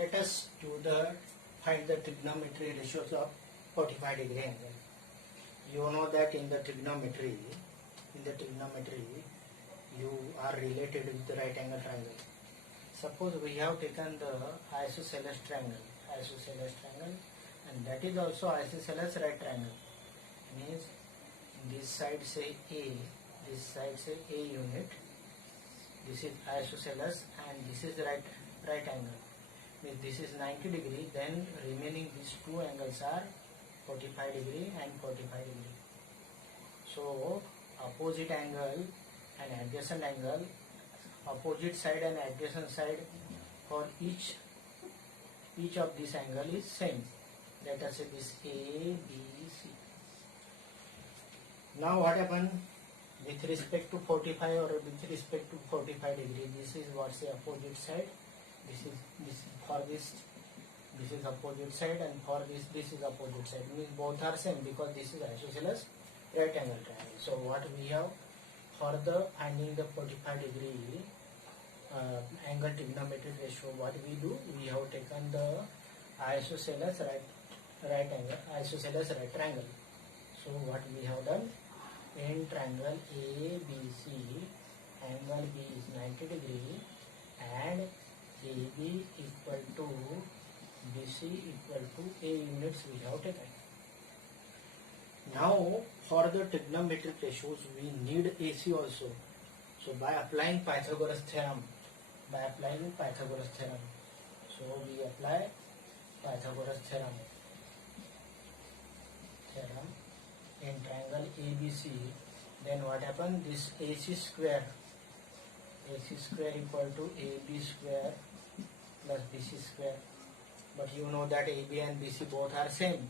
Let us find the trigonometry ratios of 45 degree angle. You know that in the trigonometry, you are related with the right angle triangle. Suppose we have taken the isosceles triangle, and that is also isosceles right triangle. Means this side say A, this side say A unit. This is isosceles and this is right angle. Means this is 90 degree, then remaining these two angles are 45 degree and 45 degree. So opposite angle and adjacent angle, opposite side and adjacent side for each of this angle is same. Let us say this A, B, C. Now what happened with respect to 45 or with respect to 45 degree? This is what's the opposite side. This is opposite side, and for this is opposite side. Means both are same because this is isosceles right angle triangle. So what we have for the finding the 45 degree angle trigonometric ratio, what we do, we have taken the isosceles right triangle. So what we have done, in triangle ABC, angle B is 90 degree and AB equal to BC equal to A units we have taken. Now for the trigonometric ratios we need AC also. So by applying Pythagoras theorem, so we apply Pythagoras theorem in triangle ABC. Then what happened? This AC square equal to AB square plus BC square. But you know that AB and BC both are same.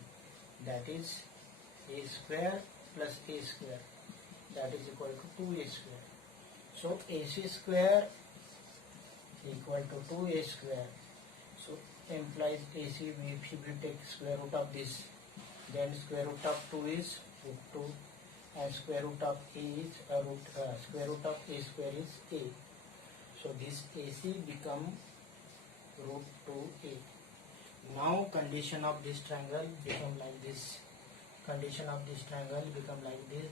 That is A square plus A square. That is equal to 2A square. So AC square equal to 2A square. So implies AC, if we take square root of this, then square root of 2 is root 2, and square root of A is square root of A square is A. So this AC become root 2A. Now condition of this triangle become like this.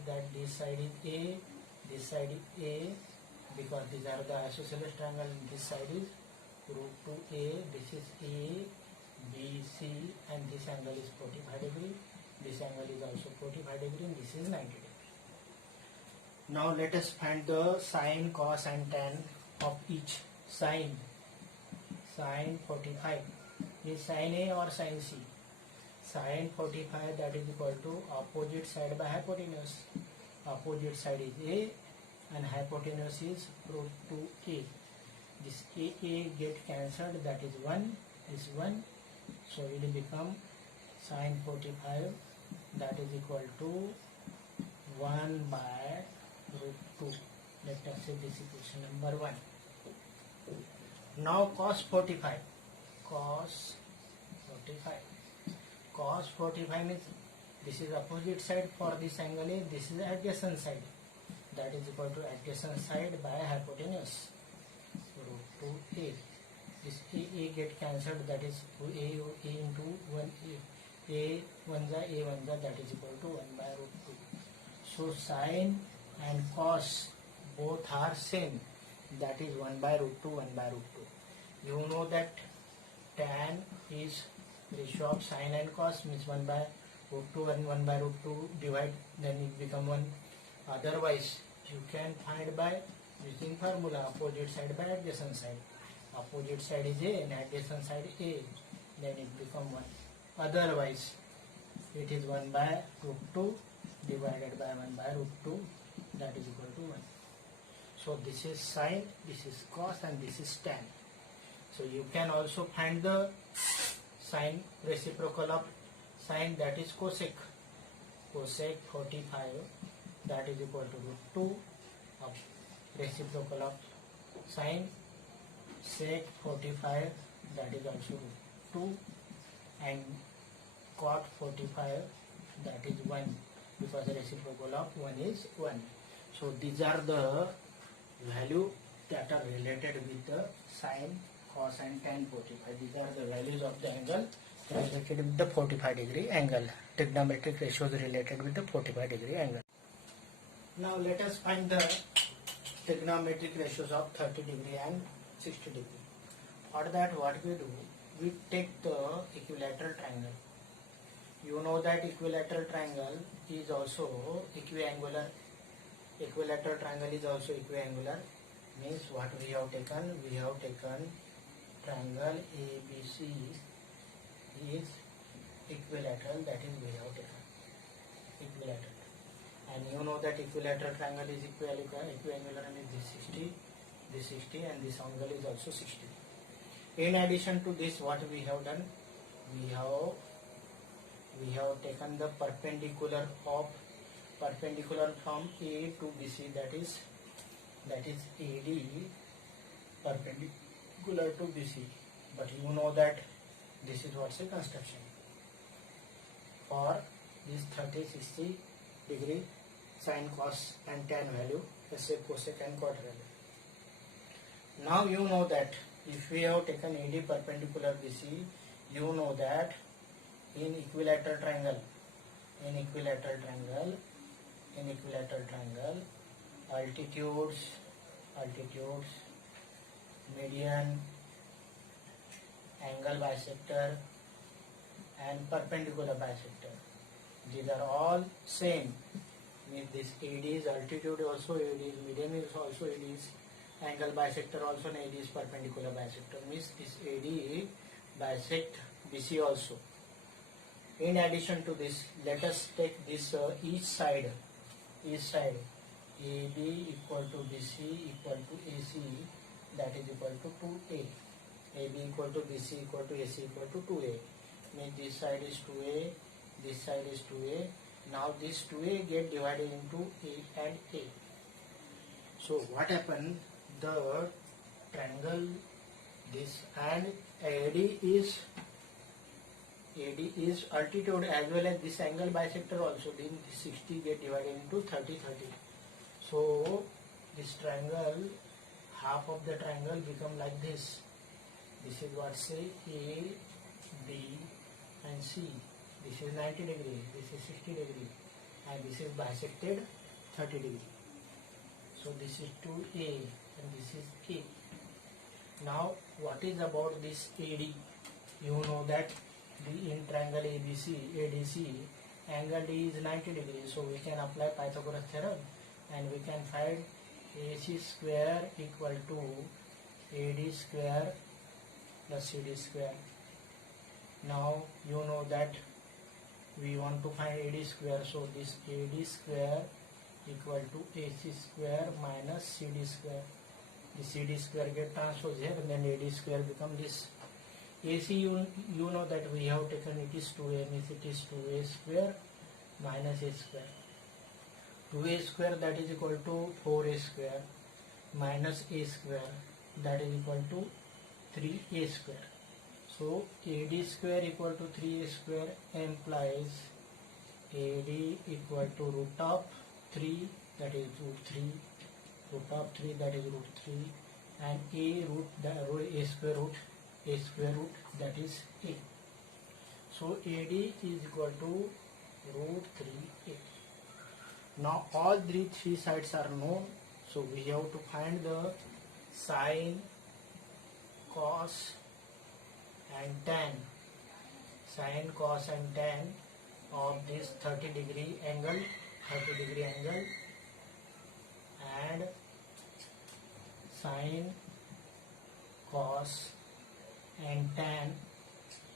That this side is A, this side is A, because these are the isosceles triangle. This side is root 2A, this is A, B, C, and this angle is 45 degree. This angle is also 45 degree, and this is 90 degree. Now let us find the sine, cos, and tan of each. Sine 45 is sine A or sine C. Sine 45, that is equal to opposite side by hypotenuse. Opposite side is A and hypotenuse is root 2A. This A get cancelled, that is 1, is 1. So it will become sine 45, that is equal to 1 by root 2. Let us say this equation number 1. Now cos 45 means this is opposite side for this angle A, this is adjacent side, that is equal to adjacent side by hypotenuse root 2A. This A get cancelled, that is A into 1A. A 1 that is equal to 1 by root 2. So sine and cos both are same, that is 1 by root 2, 1 by root 2. You know that tan is ratio of sine and cos, means 1 by root 2 and 1 by root 2 divide, then it become 1. Otherwise you can find by using formula opposite side by adjacent side. Opposite side is A and adjacent side A, then it become 1. Otherwise it is 1 by root 2 divided by 1 by root 2, that is equal to 1. So this is sine, this is cos, and this is tan. So you can also find the sine reciprocal of sine, that is cosec. Cosec 45, that is equal to root 2 of reciprocal of sine. Sec 45, that is also root 2, and cot 45, that is 1, because the reciprocal of 1 is 1. So these are the value that are related with the sine cos and tan 45. These are the values of the angle related with the 45-degree angle. Trigonometric ratios related with the 45-degree angle. Now let us find the trigonometric ratios of 30-degree and 60-degree. For that, what we do, we take the equilateral triangle. You know that equilateral triangle is also equiangular. Equilateral triangle is also equiangular. Means what we have taken? We have taken triangle ABC is equilateral. That is we have taken equilateral. And you know that equilateral triangle is equiangular, and this 60, and this angle is also 60. In addition to this, what we have done? We have taken the perpendicular from A to BC, that is AD perpendicular to BC. But you know that this is what's a construction for this 30-60 degree sin, cos and tan value, sec, cosec and cot value. Now you know that if we have taken AD perpendicular BC, you know that in equilateral triangle, altitudes, median, angle bisector and perpendicular bisector, these are all same. Means this AD is altitude, also AD is median, is also AD is angle bisector, also AD is perpendicular bisector. Means this AD bisect BC also. In addition to this, let us take this each side AD equal to BC equal to AC, that is equal to 2A. AB equal to BC equal to AC equal to 2A. Means this side is 2A, this side is 2A. Now this 2A get divided into A and A. So what happened? The triangle, this and AD is altitude as well as this angle bisector also. Then this 60 get divided into 30. So this triangle, half of the triangle become like this. This is what say A, B and C. This is 90 degree, this is 60 degree, and this is bisected 30 degree. So this is 2A and this is A. Now what is about this AD? You know that in triangle ABC, ADC, angle D is 90 degrees. So we can apply Pythagoras theorem and we can find AC square equal to AD square plus CD square. Now you know that we want to find AD square, so this AD square equal to AC square minus CD square. The CD square get transposed here and then AD square become this. AC you know that we have taken it is 2A, means it is 2A square minus A square. 2A square, that is equal to 4A square minus A square, that is equal to 3A square. So AD square equal to 3A square implies AD equal to root of 3, that is root 3, root of 3, that is root 3, and A square root, that is A. So AD is equal to root 3A. Now all three sides are known, so we have to find the sine, cos and tan. Sine, cos and tan of this 30 degree angle, and sine, cos and tan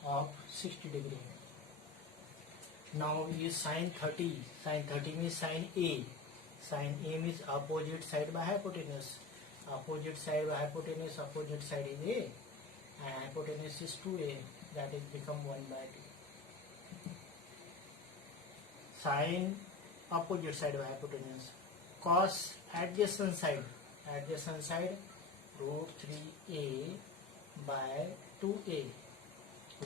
of 60 degree. Now is sine 30 means sine A. Sine A means opposite side by hypotenuse. Opposite side by hypotenuse, opposite side is A, and hypotenuse is 2A, that is become 1 by 2. Sine opposite side by hypotenuse. Cos adjacent side root 3A by 2A.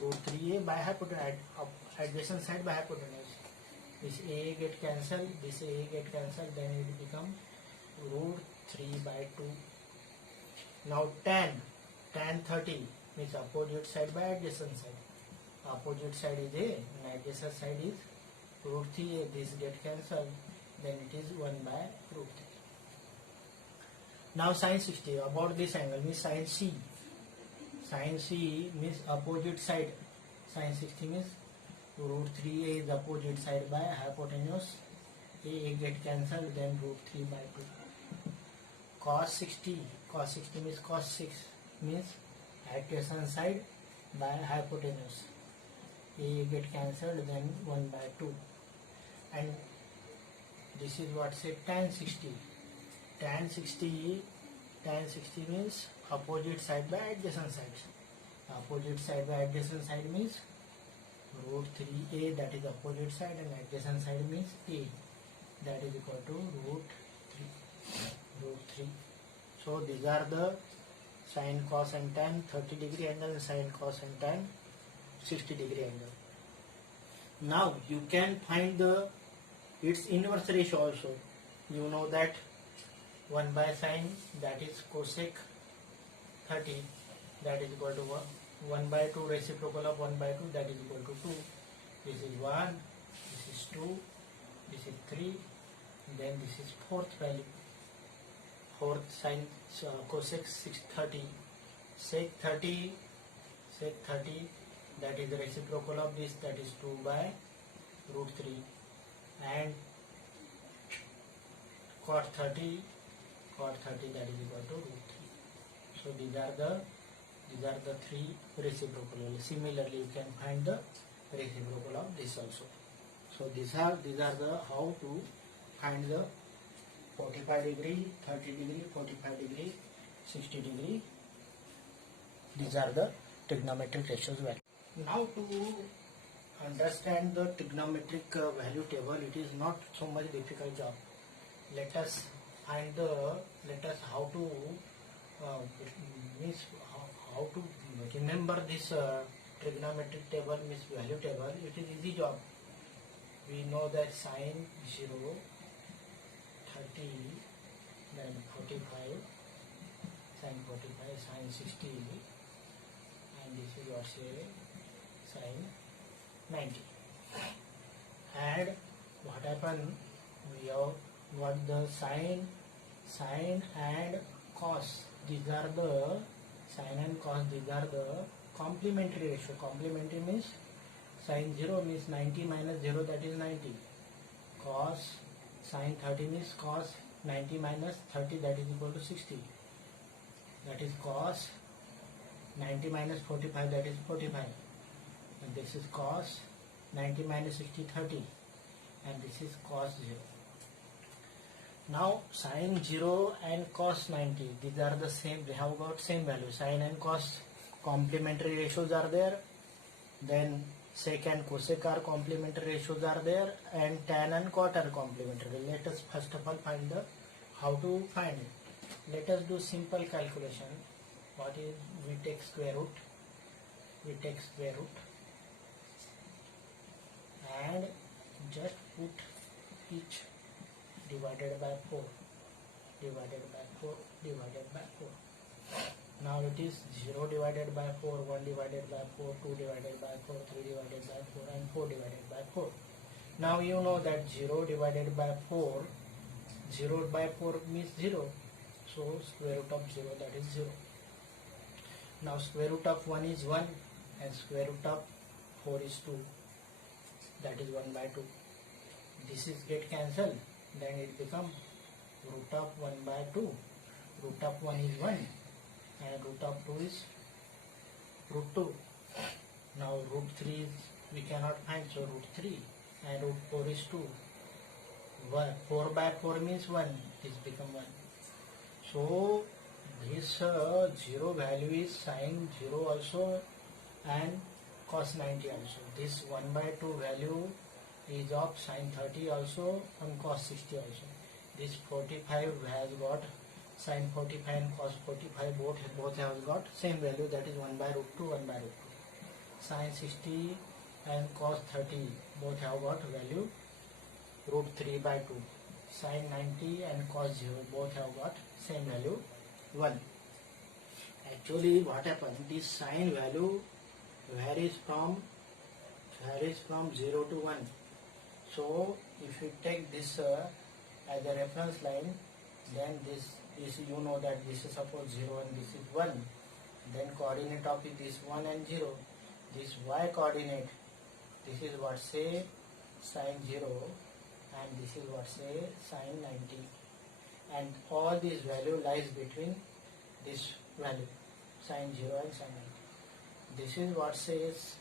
Root 3A by hypotenuse, adjacent side by hypotenuse. This A get cancelled, this A get cancelled, then it become root 3 by 2. Now tan tan 30 means opposite side by adjacent side. Opposite side is a and adjacent side is root 3a. This get cancelled, then it is 1 by root 3. Now sin 60, about this angle means sin C. Sin C means opposite side. Sin 60 means root 3a is opposite side by hypotenuse. A get cancelled, then root 3 by 2. Cos 60 means cos 6 means adjacent side by hypotenuse. A get cancelled, then 1 by 2. And this is what say tan 60. Tan 60 means opposite side by adjacent side. Opposite side by adjacent side means root 3a, that is opposite side, and adjacent side means a, that is equal to root 3. So these are the sin, cos and tan 30 degree angle and sin, cos and tan 60 degree angle. Now you can find its inverse ratio also. You know that 1 by sin, that is cosec 30, that is equal to 1 by 2 reciprocal of 1 by 2, that is equal to 2. This is 1, this is 2, this is 3, then this is fourth value. Fourth sin cosec 630, sec 30, that is the reciprocal of this, that is 2 by root 3, and cot 30, that is equal to root 3. So these are the three reciprocal. Similarly, you can find the reciprocal of this also. So these are the how to find the 45 degree, 30 degree, 45 degree, 60 degree. These are the trigonometric ratios value. Now to understand the trigonometric value table, it is not so much difficult job. Let us find how to how to remember this trigonometric table, means value table. It is easy job. We know that sin 0, 30, then 45, sin 45, sin 60, and this is what say sin 90. And what happened? We have got the sin and cos. These are the sin and cos. These are the complementary ratio. Complementary means sin 0 means 90 minus 0, that is 90. Cos sin 30 means cos 90 minus 30, that is equal to 60. That is cos 90 minus 45, that is 45. And this is cos 90 minus 60, 30. And this is cos 0. Now sin 0 and cos 90, these are the same, they have got same value. Sin and cos complementary ratios are there. Then sec and cosec are complementary ratios are there, and tan and cot are complementary. Let us first of all find the how to find it. Let us do simple calculation. What is, we take square root and just put each divided by 4. Now it is 0 divided by 4, 1 divided by 4, 2 divided by 4, 3 divided by 4, and 4 divided by 4. Now you know that 0 divided by 4, 0 by 4 means 0. So square root of 0, that is 0. Now square root of 1 is 1 and square root of 4 is 2. That is 1 by 2. This is get cancelled. Then it become root of 1 by 2. Root of 1 is 1 and root of 2 is root 2. Now root 3 is, we cannot find, so root 3, and root 4 is 2. 4 by 4 means 1. This become 1. So this 0 value is sin 0 also and cos 90 also. This 1 by 2 value is of sin 30 also and cos 60 also. This 45 has got sin 45 and cos 45, both have got same value, that is 1 by root 2, 1 by root 2. Sin 60 and cos 30 both have got value root 3 by 2. Sin 90 and cos 0 both have got same value 1. Actually, what happened? This sine value varies from 0 to 1. So if you take this as a reference line, then this you know that this is suppose 0 and this is 1. Then coordinate of it is 1 and 0. This y coordinate, this is what say sine 0, and this is what say sine 90. And all this value lies between this value, sine 0 and sine 90. This is what says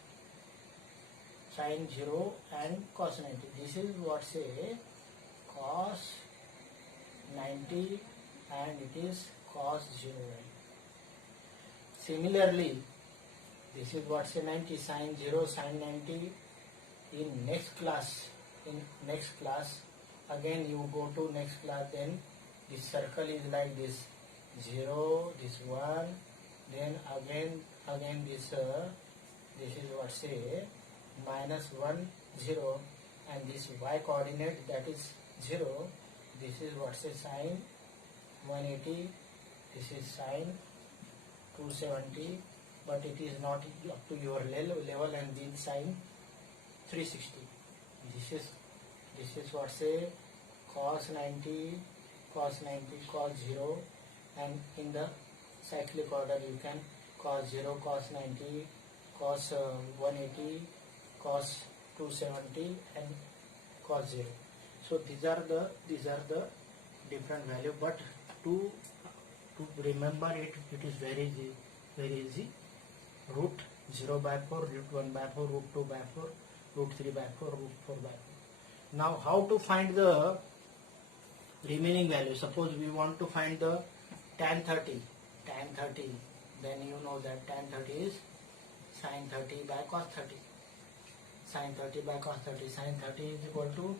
sine 0 and cos 90. This is what say cos 90 and it is cos 0. Similarly, this is what say 90 sine 0 sine 90. In next class again you go to next class, then this circle is like this 0, this 1, then again this is what say minus 1 0, and this y coordinate that is 0. This is what say sine 180, this is sine 270, but it is not up to your level, and this sine 360. This is what say cos 90 cos 0, and in the cyclic order you can cos 0 cos 90 cos 180 cos 270 and cos 0. So these are the different value, but to remember it is very easy. Root 0 by 4, root 1 by 4, root 2 by 4, root 3 by 4, root 4 by 4. Now how to find the remaining value? Suppose we want to find the tan 30, then you know that tan 30 is sin 30 by cos 30. Sin 30 by cos 30. Sin 30 is equal to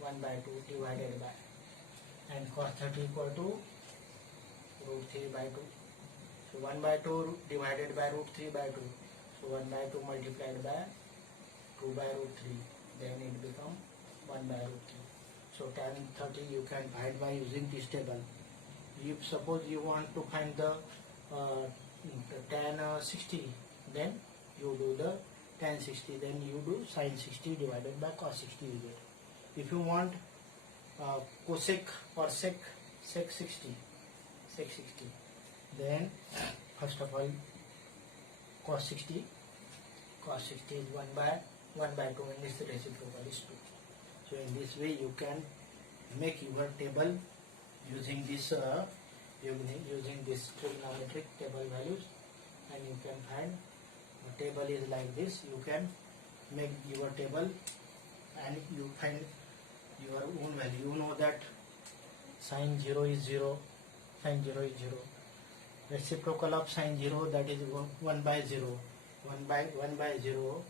1 by 2 divided by, and cos 30 equal to root 3 by 2. So 1 by 2 divided by root 3 by 2. So 1 by 2 multiplied by 2 by root 3. Then it becomes 1 by root 3. So tan 30 you can find by using this table. If suppose you want to find the tan 60, then you do the tan 60, then you do sin 60 divided by cos 60 you get. If you want cosec or sec 60, then first of all cos 60 is 1 by 2, and this reciprocal is 2. So in this way you can make your table using this trigonometric table values, and you can find the table is like this. You can make your table and you find your own value. You know that sin 0 is 0, reciprocal of sin 0, that is 1 by 0, 1 by 0,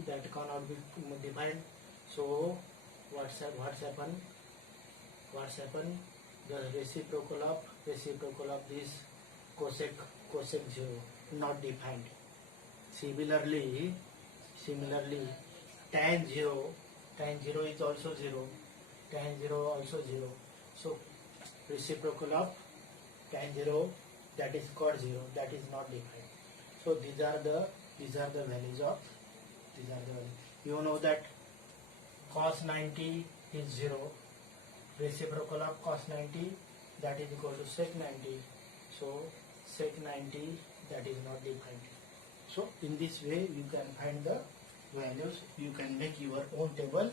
that cannot be defined. So what's happened? The reciprocal of this cosec 0 not defined. Similarly tan 0 is also 0, tan 0 also 0. So reciprocal of tan 0, that is cot 0, that is not defined. So these are the values of You know that cos 90 is 0, reciprocal of cos 90, that is equal to sec 90. So sec 90, that is not defined. So in this way you can find the values. You can make your own table